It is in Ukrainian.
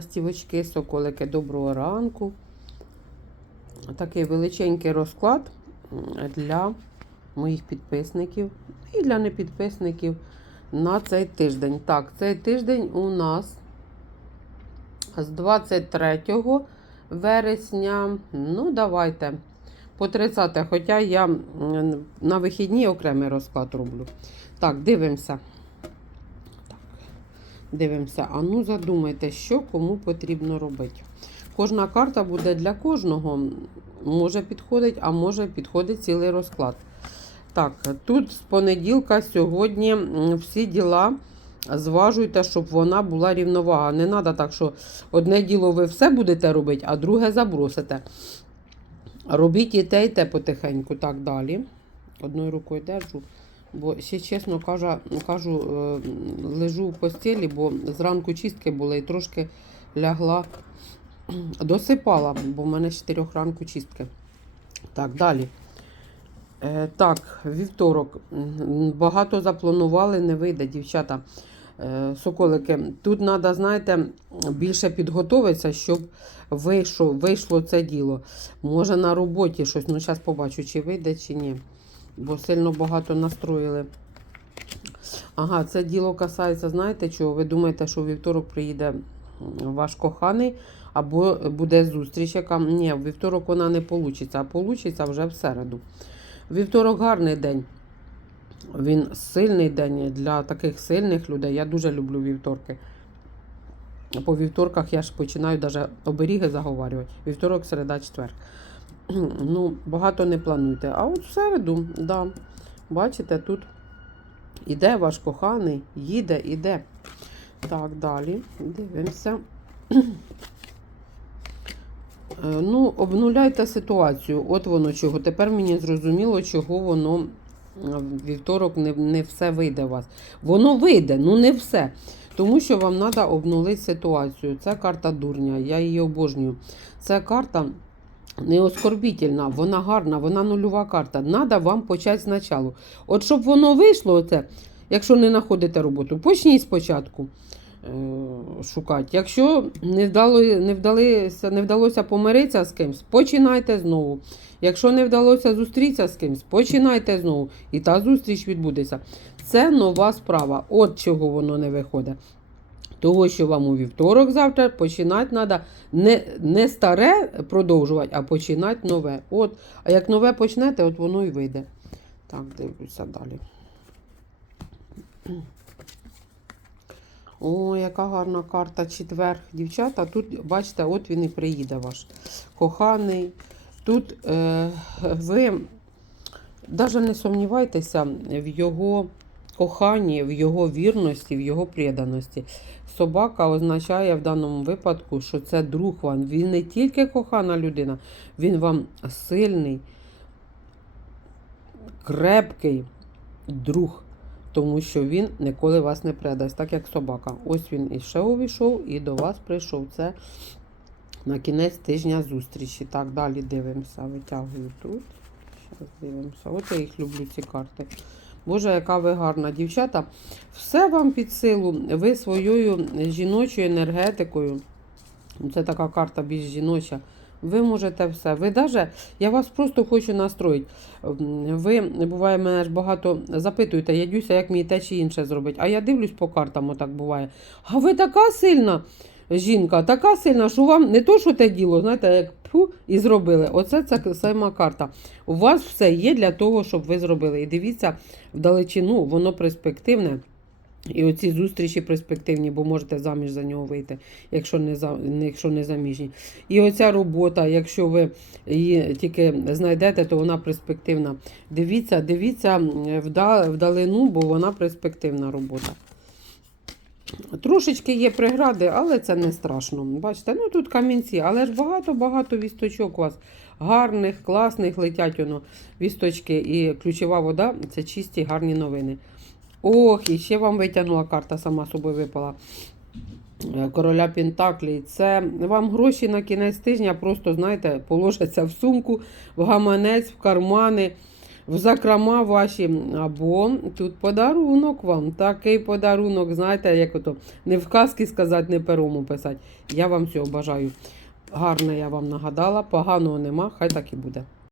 Стівочки, соколики, доброго ранку. Такий величенький розклад для моїх підписників і для непідписників на цей тиждень. Так, цей тиждень у нас з 23 вересня, ну, давайте, по 30, хоча я на вихідні окремий розклад роблю. Так, дивимося. Дивимося, а ну задумайте, що кому потрібно робити. Кожна карта буде для кожного. Може підходить, а може підходить цілий розклад. Так, тут з понеділка сьогодні всі діла зважуйте, щоб вона була рівновага. Не треба так, що одне діло ви все будете робити, а друге забросите. Робіть і те, і те потихеньку. Так далі. Одною рукою держу. Бо ще чесно кажу, кажу е, лежу в постелі, бо зранку чистки були і трошки лягла, досипала, бо в мене з 4 ранку чистки. Так, далі. Е, так, вівторок. Багато запланували, не вийде, дівчата. Е, соколики. Тут треба, знаєте, більше підготуватися, щоб вийшло, вийшло це діло. Може на роботі щось, ну зараз побачу, чи вийде, чи ні бо сильно багато настроїли. Ага, це діло касається, знаєте чого? Ви думаєте, що вівторок приїде ваш коханий або буде зустріч, яка. Ні, вівторок вона не вийде, а вийде вже в середу. Вівторок гарний день. Він сильний день для таких сильних людей. Я дуже люблю вівторки. По вівторках я ж починаю навіть оберіги заговорювати. Вівторок, середа, четвер. Ну, багато не плануйте. А от в середу, да, бачите, тут іде ваш коханий, їде, іде. Так, далі. Дивимося. Е, Ну, обнуляйте ситуацію. От воно чого. Тепер мені зрозуміло, чого воно вівторок не, не все вийде у вас. Воно вийде, ну не все. Тому що вам треба обнулити ситуацію. Це карта дурня, я її обожнюю. Це карта не оскорбітельна, вона гарна, вона нульова карта. Надо вам почати спочатку. От щоб воно вийшло, оце, якщо не знаходите роботу, почніть спочатку е, шукати. Якщо не, вдало, не, вдалося, не вдалося помиритися з кимсь, починайте знову. Якщо не вдалося зустрітися з кимсь, починайте знову. І та зустріч відбудеться. Це нова справа. От чого воно не виходить. Того, що вам у вівторок завтра починати треба не, не старе продовжувати, а починати нове. От, а як нове почнете, от воно і вийде. Так, дивлюся далі. О, яка гарна карта четверг. Дівчата, тут, бачите, от він і приїде ваш коханий. Тут е, ви навіть не сумнівайтеся в його коханні, в його вірності, в його преданості. Собака означає в даному випадку, що це друг вам. Він не тільки кохана людина, він вам сильний, крепкий друг, тому що він ніколи вас не предасть, так як собака. Ось він і ще увійшов, і до вас прийшов. Це на кінець тижня зустрічі. Так, далі дивимося. Витягую тут. Зараз дивимося. От я їх люблю, ці карти. Боже, яка ви гарна, дівчата. Все вам під силу. Ви своєю жіночою енергетикою. Це така карта більш жіноча. Ви можете все. Ви даже, я вас просто хочу настроїти. Ви, буває, мене ж багато запитуєте, Ядюся, як мені те чи інше зробити. А я дивлюсь по картам, отак буває. А ви така сильна жінка, така сильна, що вам не то, що те діло, знаєте, як і зробили. Оце ця сама карта. У вас все є для того, щоб ви зробили. І дивіться, вдалечину, воно перспективне. І оці зустрічі перспективні, бо можете заміж за нього вийти, якщо не за якщо не заміжні. І оця робота, якщо ви її тільки знайдете, то вона перспективна. Дивіться, дивіться вдалину, бо вона перспективна робота. Трошечки є прегради, але це не страшно. Бачите, ну тут камінці, але ж багато-багато вісточок у вас гарних, класних летять воно вісточки. І ключова вода це чисті гарні новини. Ох, і ще вам витягнула карта, сама собою випала. Е, Короля Пентаклі. Це вам гроші на кінець тижня просто, знаєте, положаться в сумку, в гаманець, в кармани. В закрома ваші, або тут подарунок вам. Такий подарунок, знаєте, як ото не в казки сказати, не перому писати. Я вам цього бажаю. Гарне я вам нагадала, поганого нема, хай так і буде.